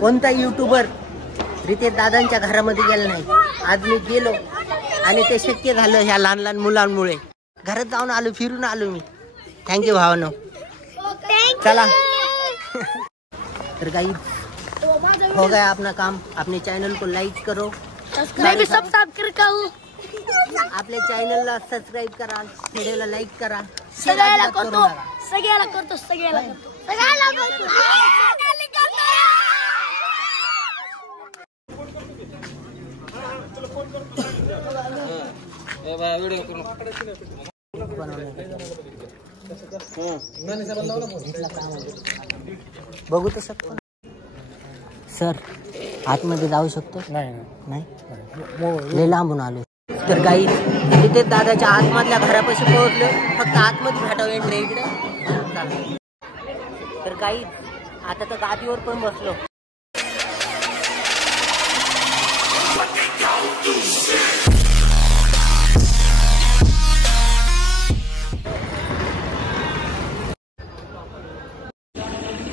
कोणता युट्यूबर रितेश दादांच्या घरामध्ये गेला नाही. आज मी गेलो आणि ते शक्य झालं ह्या लहान लहान मुलांमुळे. घरात जाऊन आलो, फिरून आलो मी. थँक्यू भावानो. चला तर गाइस हो गया अपना काम. अपने चैनल को लाइक करो, मैं भी सब्सक्राइब करता हूँ. आपल्या चॅनलला सबस्क्राइब करा, व्हिडिओला लाईक करा. सगळ्याला करतो. बघू तर शकतो सर, आतमध्ये जाऊ शकतो? नाही लय लांबून आलो. तर काही तिथे दादाच्या आतमधल्या घरापाशी पोहोचलो. फक्त आतमध्ये भेटावं एंट्री इकडे. तर काही आता तर गादीवर पण बसलो.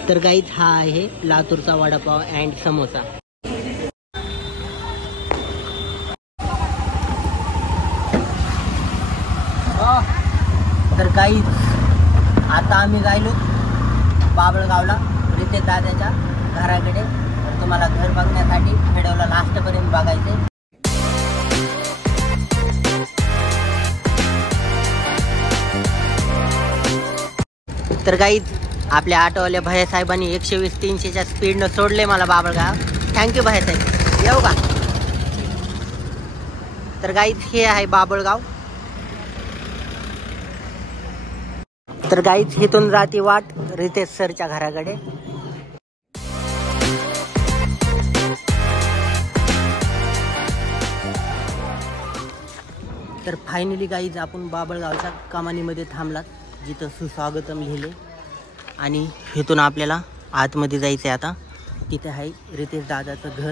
तर गाईज हा आहे लातूरचा वडापाव अँड समोसा. तर गाईज आता आम्ही जायलो बाबळगावला रितेश दादाच्या घराकडे. तर तुम्हाला घर बघण्यासाठी व्हिडिओला लास्ट पर्यंत बघायचे. तर गाईज आपल्या ऑटोवाल्या भैयासाहेबांनी 120-300च्या स्पीडनं सोडले मला बाबळगाव. थँक्यू भैयासाहेब. येऊ का? तर गाईज हे आहे बाबळगाव. तर गाईज इथून जाती वाट रितेश सरच्या घराकडे. तर फायनली गाईज आपण बाबळगावच्या कमानीमध्ये थांबलात, जिथं सुस्वागतम लिहिले. आणि इथून आपल्याला आतमध्ये जायचं आहे. आता तिथे आहे रितेश दादाचं घर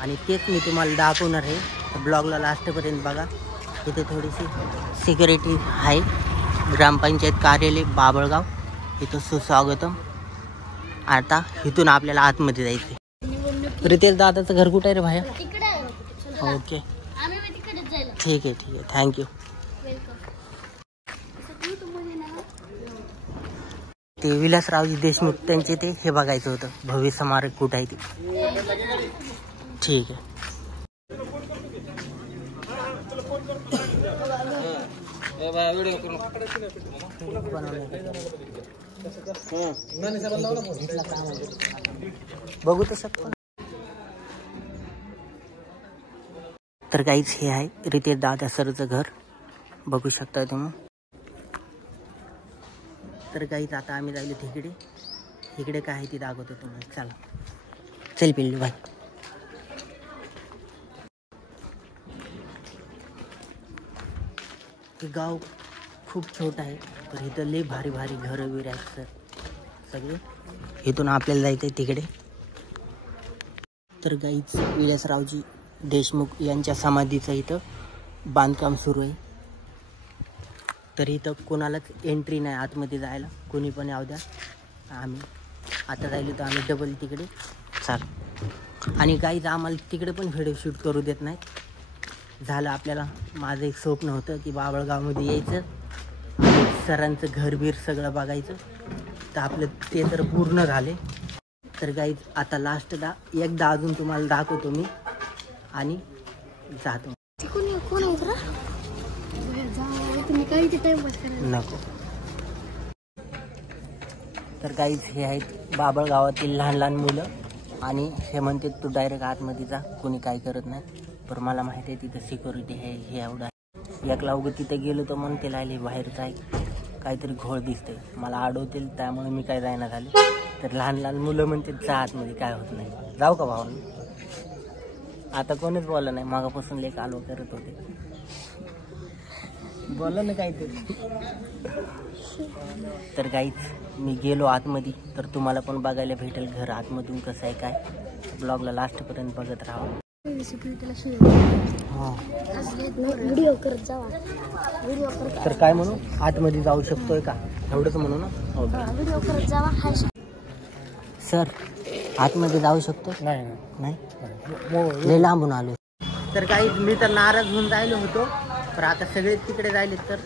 आणि तेच मी तुम्हाला दाखवणार आहे. ब्लॉगला लास्टपर्यंत बघा. इथे थोडीशी सिक्युरिटी आहे. ग्रामपंचायत कार्यालय बाबळगाव, इथं सुस्वागतम. आता इथून आपल्याला आतमध्ये जायचं आहे. रितेश दादाचं घर कुठं आहे रे भाया? ओके ठीक आहे थँक्यू. ते विलासरावजी देशमुख त्यांचे ते हे बघायचं होतं, भव्य स्मारक कुठं आहे ते. ठीक आहे. बघू तर शकतो. तर काहीच हे आहे रितेश दादा सरचं घर, बघू शकता तुम्ही. तर काहीच आता आम्ही जायलो तिकडे. इकडे काय आहे ती दाखवतो तुम्हाला. चला चल पिल्लू भाई. हे गाव खूप छोटं आहे, तर इथं लय भारी भारी घरं वगैरे आहेत सर सगळे. इथून आपल्याला जायचं आहे तिकडे. तर गाईच विलासरावजी देशमुख यांच्या समाधीचं इथं बांधकाम सुरू आहे. तर इथं कोणालाच एंट्री नाही आतमध्ये जायला, कोणी पण येऊ द्या. आम्ही आता जायलो तर आम्ही डबल तिकडे चाल. आणि गाईज आम्हाला तिकडे पण व्हिडिओ शूट करू देत नाहीत. झालं आपल्याला, माझं एक स्वप्न होतं की बाबळगावमध्ये यायचं, सरांचं घरबीर सगळं बघायचं. तर आपलं ते तर पूर्ण झाले. तर गाईज आता लास्टला एकदा अजून तुम्हाला दाखवतो मी आणि जातो. नको. तर गाईज हे आहेत बाबळगावातील लहान लहान मुलं आणि हे म्हणते तू डायरेक्ट आतमध्ये जा, कोणी काय करत नाही. पण मला माहिती आहे तिथं सिक्युरिटी आहे, हे एवढं आहे. एकला उगं तिथे गेलो तर म्हणते लागले बाहेरचं आहे, काहीतरी घोळ दिसते, मला अडवतील, त्यामुळे मी काय जायना झाले. तर लहान लहान मुलं म्हणते जा आतमध्ये, काय होत नाही. जाऊ का भावानं? आता कोणीच बोललं नाही, मागापासून लेख आलो करत होते. बोला ना काहीतरी. तर काहीच मी गेलो आतमध्ये, तर तुम्हाला पण बघायला भेटेल घर आतमधून कसं आहे काय. ब्लॉगला लास्टपर्यंत बघत राहा. तर काय म्हणू, आतमध्ये जाऊ शकतोय का एवढंच म्हणू ना. सर आतमध्ये जाऊ शकतो? नाही नाही, लय लांबून आलो. तर काही मी तर नाराज होऊन राहिलो होतो, पण आता सगळे तिकडे राहिले तर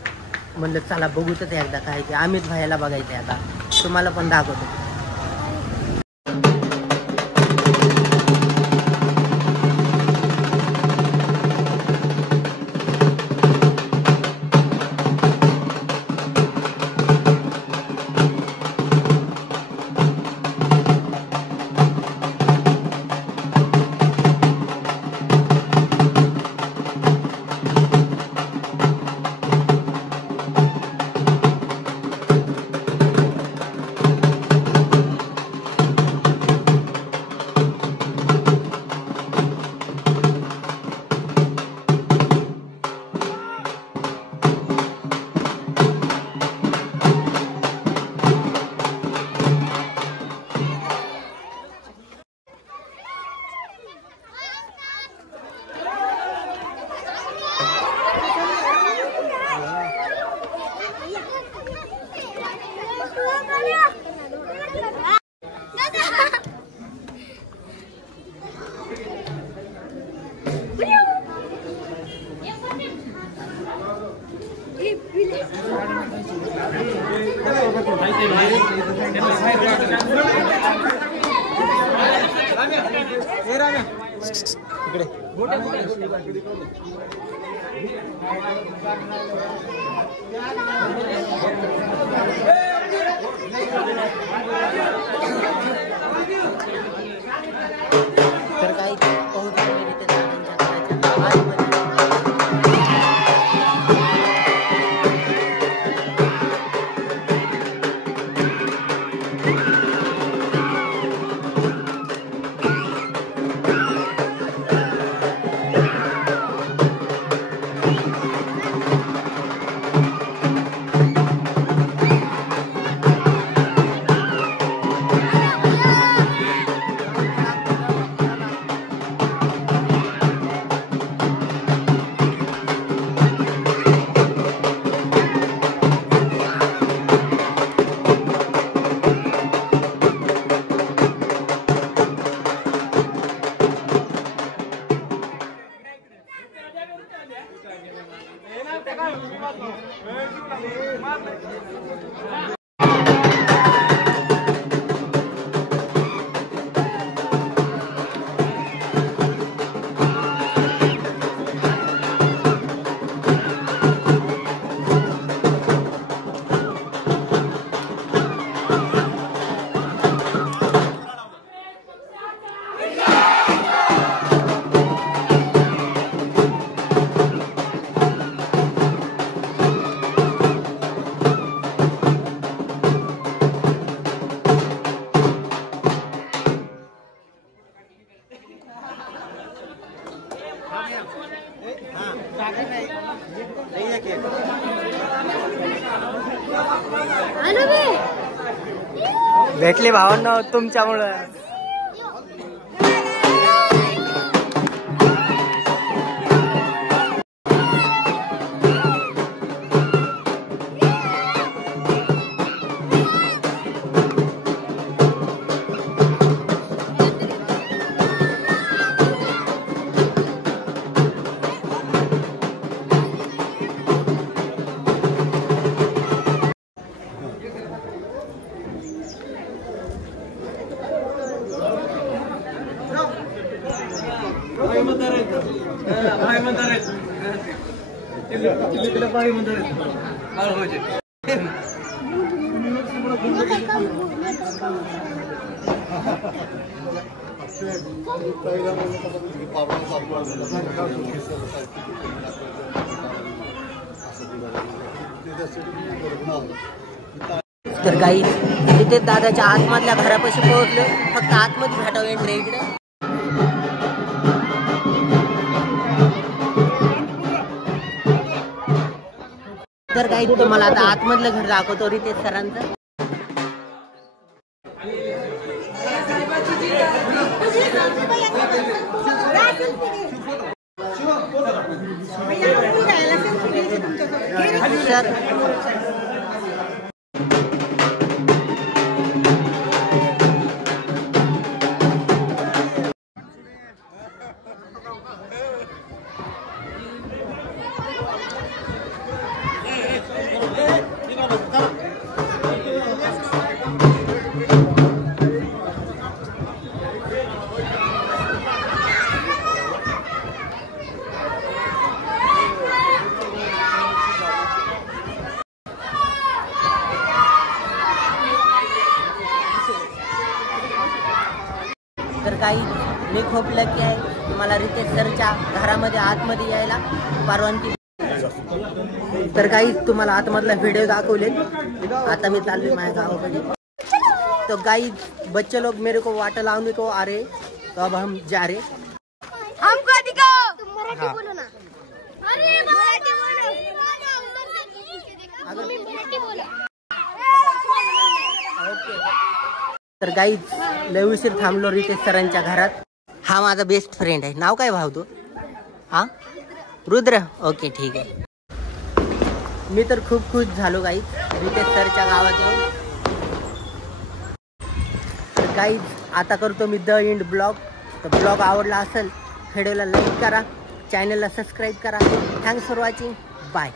म्हणलं चला बघूच एकदा काय ते अमित भाईला बघायचं आहे. आता तुम्हाला पण दाखवतो. तर काही भेटले भावांना तुमच्यामुळं. तर काही तिथे दादाच्या आतमधल्या घरापाशी पोहोचलो. फक्त आतमध्ये भेटावं एंट्री इकडे. तर काही तुम्हाला आता आतमधलं घर दाखवतो रितेश सरांचं. सर तर काही मी खूप लकी आहे, मला रितेश सरच्या घरामध्ये आतमध्ये यायला परवानगी. तर काही तुम्हाला आतमधला व्हिडिओ दाखवले. आता मी चाललोय माझ्या गावाकडे. तो गाइस बच्चे लोग मेरे को वाटर लावने को आ रहे, तो अब हम जा रहे. हमको दिखाओ. तुम मराठी बोलो ना. अरे मराठी बोलो. तुम्ही मराठी बोला. तर गाइस लय उशीर थांबलो रितेश सरांच्या घरात. हा माझा बेस्ट फ्रेंड आहे. नाव काय भाऊ तो? हा रुद्र. ओके ठीक आहे. मी तर खूप खुश झालो गाइस रितेश सरच्या गावात येऊन. तर गाइस आता करतो मी द एंड ब्लॉग. तर ब्लॉग आवडला असेल व्हिडिओला लाईक करा, चॅनलला सबस्क्राईब करा. Thanks for watching. बाय.